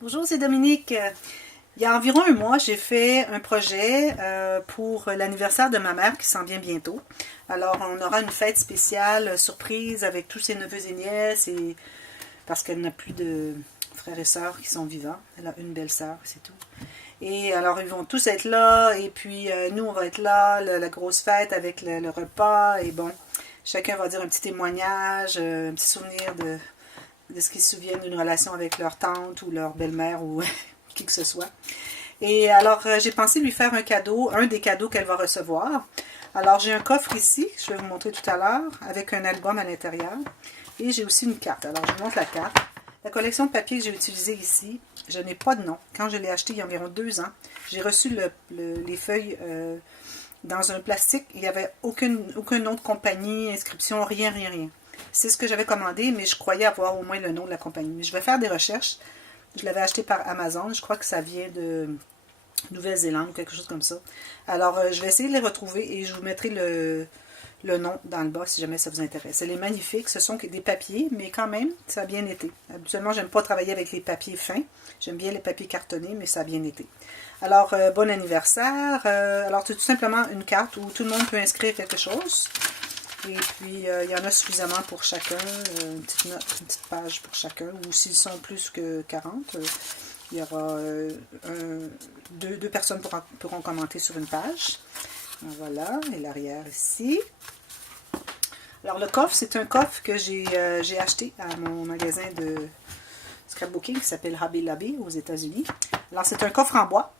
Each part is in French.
Bonjour, c'est Dominique. Il y a environ un mois, j'ai fait un projet pour l'anniversaire de ma mère qui s'en vient bientôt. Alors, on aura une fête spéciale, surprise, avec tous ses neveux et nièces, et parce qu'elle n'a plus de frères et sœurs qui sont vivants. Elle a une belle sœur, c'est tout. Et alors, ils vont tous être là, et puis nous, on va être là, la grosse fête avec le repas, et bon, chacun va dire un petit témoignage, un petit souvenir de ce qu'ils se souviennent d'une relation avec leur tante ou leur belle-mère ou qui que ce soit. Et alors, j'ai pensé lui faire un cadeau, un des cadeaux qu'elle va recevoir. Alors, j'ai un coffre ici, je vais vous montrer tout à l'heure, avec un album à l'intérieur. Et j'ai aussi une carte. Alors, je vous montre la carte. La collection de papier que j'ai utilisée ici, je n'ai pas de nom. Quand je l'ai acheté il y a environ 2 ans, j'ai reçu les feuilles dans un plastique. Il n'y avait aucun nom de compagnie, inscription, rien, rien, rien. C'est ce que j'avais commandé, mais je croyais avoir au moins le nom de la compagnie. Mais je vais faire des recherches. Je l'avais acheté par Amazon. Je crois que ça vient de Nouvelle-Zélande ou quelque chose comme ça. Alors, je vais essayer de les retrouver et je vous mettrai le nom dans le bas si jamais ça vous intéresse. Elle est magnifique. Ce sont des papiers, mais quand même, ça a bien été. Habituellement, j'aime pas travailler avec les papiers fins. J'aime bien les papiers cartonnés, mais ça a bien été. Alors, bon anniversaire. Alors, c'est tout simplement une carte où tout le monde peut inscrire quelque chose. Et puis, il y en a suffisamment pour chacun, une petite note, une petite page pour chacun, ou s'ils sont plus que 40, il y aura deux personnes pourront commenter sur une page. Voilà, et l'arrière ici. Alors, le coffre, c'est un coffre que j'ai acheté à mon magasin de scrapbooking qui s'appelle Hobby Lobby aux États-Unis. Alors, c'est un coffre en bois.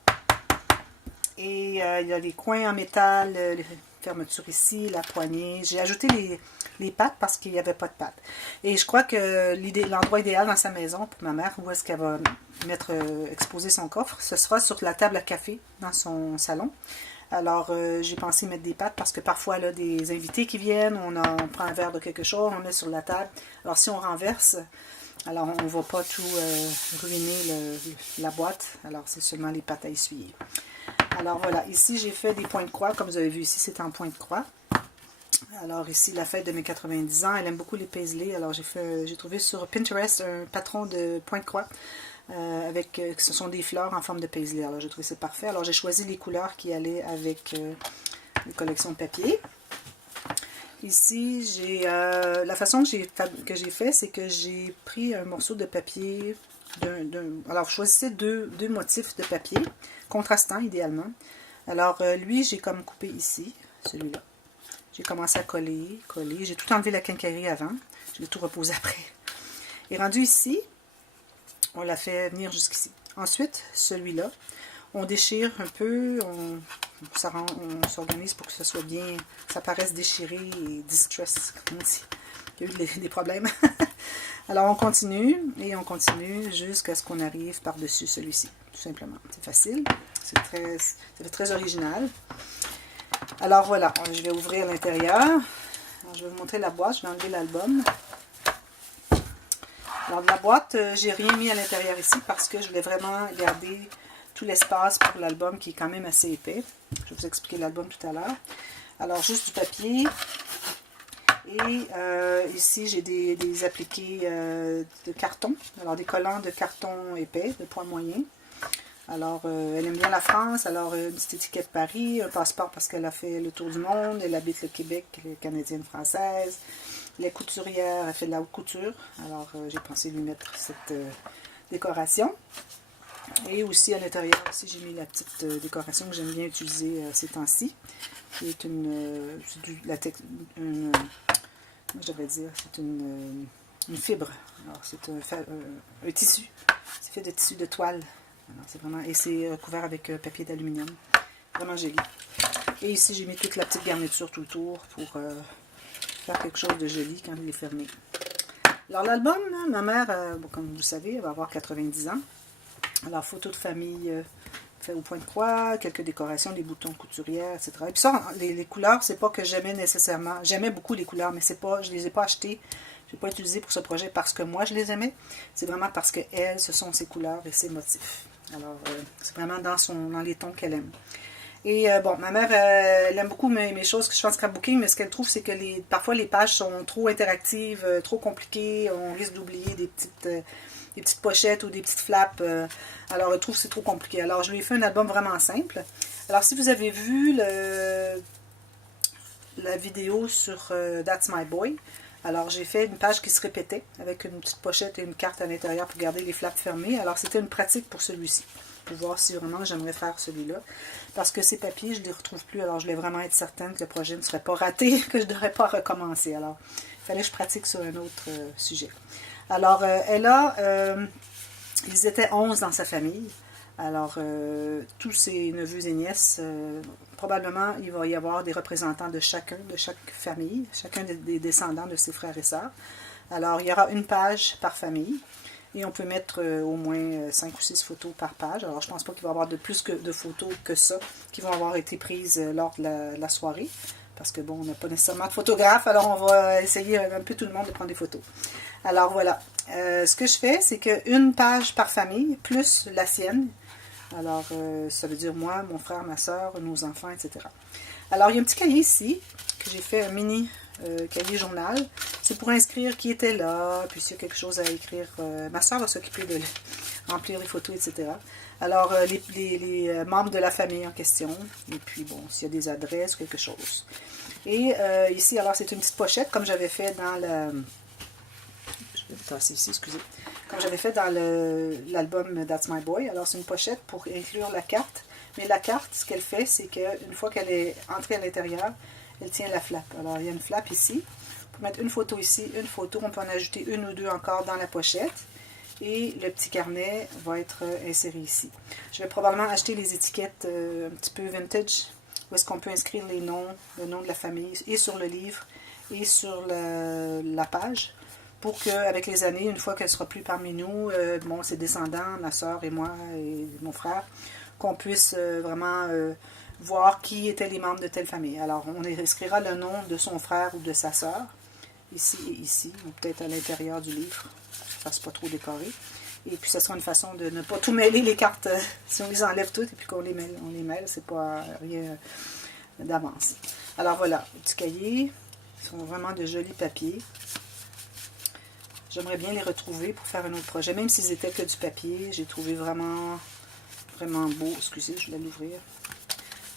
Et il y a les coins en métal, fermeture ici, la poignée. J'ai ajouté les pattes parce qu'il n'y avait pas de pattes. Et je crois que l'endroit idéal dans sa maison pour ma mère, où est-ce qu'elle va exposer son coffre, ce sera sur la table à café dans son salon. Alors, j'ai pensé mettre des pattes parce que parfois, elle a des invités qui viennent, on prend un verre de quelque chose, on met sur la table. Alors, si on renverse, alors on ne va pas tout ruiner la boîte. Alors, c'est seulement les pattes à essuyer. Alors voilà, ici j'ai fait des points de croix, comme vous avez vu ici, c'est en point de croix. Alors ici, la fête de mes 90 ans, elle aime beaucoup les paisley, alors j'ai trouvé sur Pinterest un patron de point de croix, ce sont des fleurs en forme de paisley, alors j'ai trouvé ça parfait. Alors j'ai choisi les couleurs qui allaient avec les collections de papier. Ici, la façon que j'ai fait, c'est que j'ai pris un morceau de papier. Alors, je choisissais deux motifs de papier, contrastants idéalement. Alors, lui, j'ai comme coupé ici, celui-là. J'ai commencé à coller. J'ai tout enlevé la quincaillerie avant. Je l'ai tout reposé après. Et rendu ici, on l'a fait venir jusqu'ici. Ensuite, celui-là, on déchire un peu, on s'organise pour que ce soit bien, ça paraisse déchiré et distress, comme on dit. Il y a eu des problèmes. Alors on continue et on continue jusqu'à ce qu'on arrive par-dessus celui-ci, tout simplement. C'est facile, c'est très original. Alors voilà, je vais ouvrir l'intérieur. Je vais vous montrer la boîte, je vais enlever l'album. Alors de la boîte, j'ai rien mis à l'intérieur ici parce que je voulais vraiment garder tout l'espace pour l'album qui est quand même assez épais. Je vais vous expliquer l'album tout à l'heure. Alors juste du papier. Et ici, j'ai des appliqués de carton. Alors, des collants de carton épais, de poids moyen. Alors, elle aime bien la France. Alors, une petite étiquette Paris, un passeport parce qu'elle a fait le tour du monde. Elle habite le Québec, elle est canadienne-française. Les couturières, elle fait de la haute couture. Alors, j'ai pensé lui mettre cette décoration. Et aussi, à l'intérieur, aussi, j'ai mis la petite décoration que j'aime bien utiliser ces temps-ci. Qui est je devrais dire, c'est une fibre. Alors, c'est un tissu. C'est fait de tissu de toile. Alors, c'est vraiment, et c'est couvert avec papier d'aluminium. Vraiment joli. Et ici, j'ai mis toute la petite garniture tout autour pour faire quelque chose de joli quand il est fermé. Alors, l'album, ma mère, comme vous le savez, elle va avoir 90 ans. Alors, photo de famille fait au point de croix, quelques décorations, des boutons couturières, etc. Et puis ça, les couleurs, c'est pas que j'aimais nécessairement. J'aimais beaucoup les couleurs, mais je les ai pas achetées, je n'ai pas utilisé pour ce projet parce que moi je les aimais. C'est vraiment parce que elle, ce sont ses couleurs et ses motifs. Alors, c'est vraiment dans les tons qu'elle aime. Et bon, ma mère, elle aime beaucoup mes choses que je fais en scrapbooking, mais ce qu'elle trouve, c'est que parfois les pages sont trop interactives, trop compliquées, on risque d'oublier des petites petites pochettes ou des petites flaps. Alors, elle trouve que c'est trop compliqué. Alors, je lui ai fait un album vraiment simple. Alors, si vous avez vu la vidéo sur That's My Boy, alors j'ai fait une page qui se répétait avec une petite pochette et une carte à l'intérieur pour garder les flaps fermés. Alors, c'était une pratique pour celui-ci, pour voir si vraiment j'aimerais faire celui-là. Parce que ces papiers, je ne les retrouve plus. Alors, je voulais vraiment être certaine que le projet ne serait pas raté, que je ne devrais pas recommencer. Alors, il fallait que je pratique sur un autre sujet. Alors, ils étaient 11 dans sa famille. Alors, tous ses neveux et nièces, probablement, il va y avoir des représentants de chaque famille, chacun des descendants de ses frères et sœurs. Alors, il y aura une page par famille. Et on peut mettre au moins 5 ou 6 photos par page. Alors, je ne pense pas qu'il va y avoir plus de photos que ça qui vont avoir été prises lors de la soirée. Parce que, bon, on n'a pas nécessairement de photographe, alors on va essayer un peu tout le monde de prendre des photos. Alors, voilà. Ce que je fais, c'est qu'une page par famille, plus la sienne. Alors, ça veut dire moi, mon frère, ma soeur, nos enfants, etc. Alors, il y a un petit cahier ici, que j'ai fait un mini cahier journal. C'est pour inscrire qui était là, puis s'il y a quelque chose à écrire. Ma soeur va s'occuper de remplir les photos, etc. Alors, les membres de la famille en question, et puis bon, s'il y a des adresses, quelque chose. Et ici, alors, c'est une petite pochette, comme j'avais fait dans le... Je vais le tasser ici, excusez. Comme j'avais fait dans l'album That's My Boy. Alors, c'est une pochette pour inclure la carte. Mais la carte, ce qu'elle fait, c'est qu'une fois qu'elle est entrée à l'intérieur, elle tient la flap. Alors, il y a une flap ici. On peut mettre une photo ici, une photo. On peut en ajouter une ou deux encore dans la pochette. Et le petit carnet va être inséré ici. Je vais probablement acheter les étiquettes un petit peu vintage, où est-ce qu'on peut inscrire les noms, le nom de la famille, et sur le livre, et sur la page, pour qu'avec les années, une fois qu'elle ne sera plus parmi nous, ses descendants, ma soeur et moi, et mon frère, qu'on puisse vraiment voir qui étaient les membres de telle famille. Alors, on inscrira le nom de son frère ou de sa soeur, ici et ici, ou peut-être à l'intérieur du livre, que ça ne fasse pas trop décoré. Et puis, ce sera une façon de ne pas tout mêler les cartes, si on les enlève toutes et puis qu'on les mêle, c'est pas rien d'avance. Alors voilà, les petits cahiers, ils sont vraiment de jolis papiers. J'aimerais bien les retrouver pour faire un autre projet, même s'ils étaient que du papier, j'ai trouvé vraiment beau. Excusez, je vais l'ouvrir.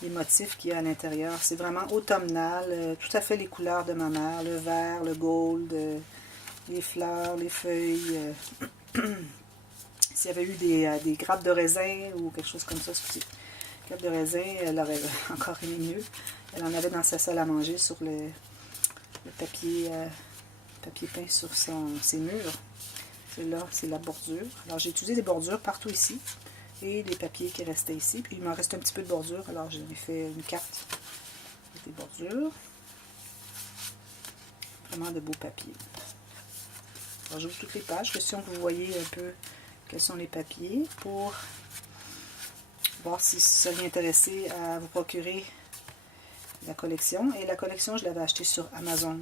Les motifs qu'il y a à l'intérieur, c'est vraiment automnal, tout à fait les couleurs de ma mère, le vert, le gold, les fleurs, les feuilles. S'il y avait eu des grappes de raisin ou quelque chose comme ça, excusez. Grappes de raisin, elle aurait encore aimé mieux. Elle en avait dans sa salle à manger sur le papier peint sur ses murs. C'est là, c'est la bordure. Alors j'ai utilisé des bordures partout ici. Et des papiers qui restaient ici. Puis il m'en reste un petit peu de bordure. Alors j'ai fait une carte avec des bordures. Vraiment de beaux papiers. Alors j'ouvre toutes les pages. Question que vous voyez un peu quels sont les papiers pour voir si vous seriez intéressé à vous procurer la collection. Et la collection, je l'avais achetée sur Amazon.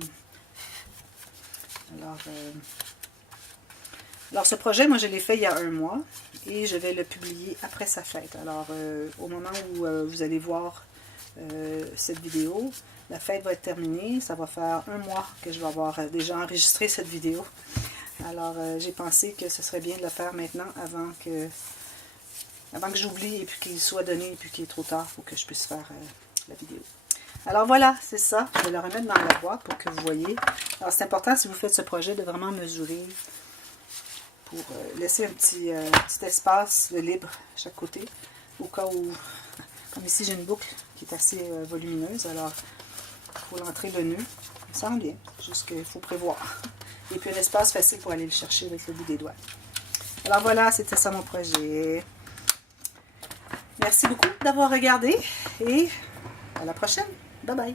Alors ce projet, moi je l'ai fait il y a un mois et je vais le publier après sa fête. Alors au moment où vous allez voir cette vidéo, la fête va être terminée. Ça va faire un mois que je vais avoir déjà enregistré cette vidéo. Alors j'ai pensé que ce serait bien de le faire maintenant avant que j'oublie et puis qu'il soit donné et puis qu'il est trop tard pour que je puisse faire la vidéo. Alors voilà, c'est ça. Je vais le remettre dans la boîte pour que vous voyez. Alors c'est important si vous faites ce projet de vraiment mesurer pour laisser un petit espace libre à chaque côté. Au cas où, comme ici j'ai une boucle qui est assez volumineuse, alors il faut l'entrer le nœud. Ça me semble bien, juste qu'il faut prévoir. Et puis un espace facile pour aller le chercher avec le bout des doigts. Alors voilà, c'était ça mon projet. Merci beaucoup d'avoir regardé et à la prochaine. Bye bye.